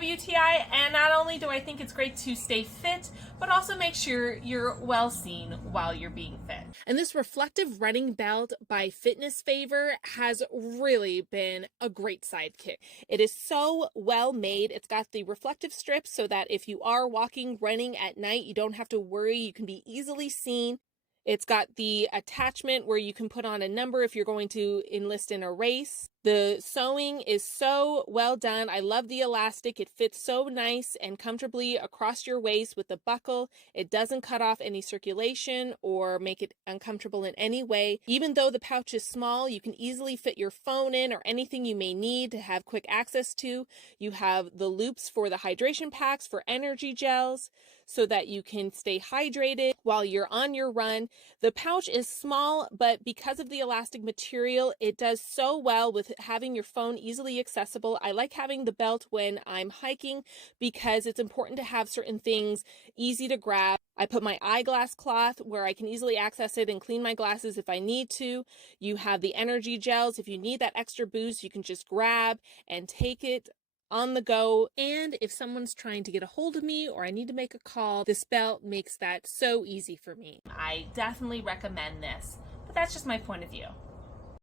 WTI, and not only do I think it's great to stay fit, but also make sure you're well seen while you're being fit. And this reflective running belt by Fitness Favor has really been a great sidekick. It is so well made. It's got the reflective strips so that if you are walking, running at night, you don't have to worry. You can be easily seen. It's got the attachment where you can put on a number if you're going to enlist in a race. The sewing is so well done. I love the elastic. It fits so nice and comfortably across your waist with the buckle. It doesn't cut off any circulation or make it uncomfortable in any way. Even though the pouch is small, you can easily fit your phone in or anything you may need to have quick access to. You have the loops for the hydration packs for energy gels so that you can stay hydrated while you're on your run. The pouch is small, but because of the elastic material, it does so well with having your phone easily accessible. I like having the belt when I'm hiking because it's important to have certain things easy to grab. I put my eyeglass cloth where I can easily access it and clean my glasses if I need to. You have the energy gels. If you need that extra boost, you can just grab and take it on the go. And if someone's trying to get a hold of me or I need to make a call, this belt makes that so easy for me. I definitely recommend this, but that's just my point of view.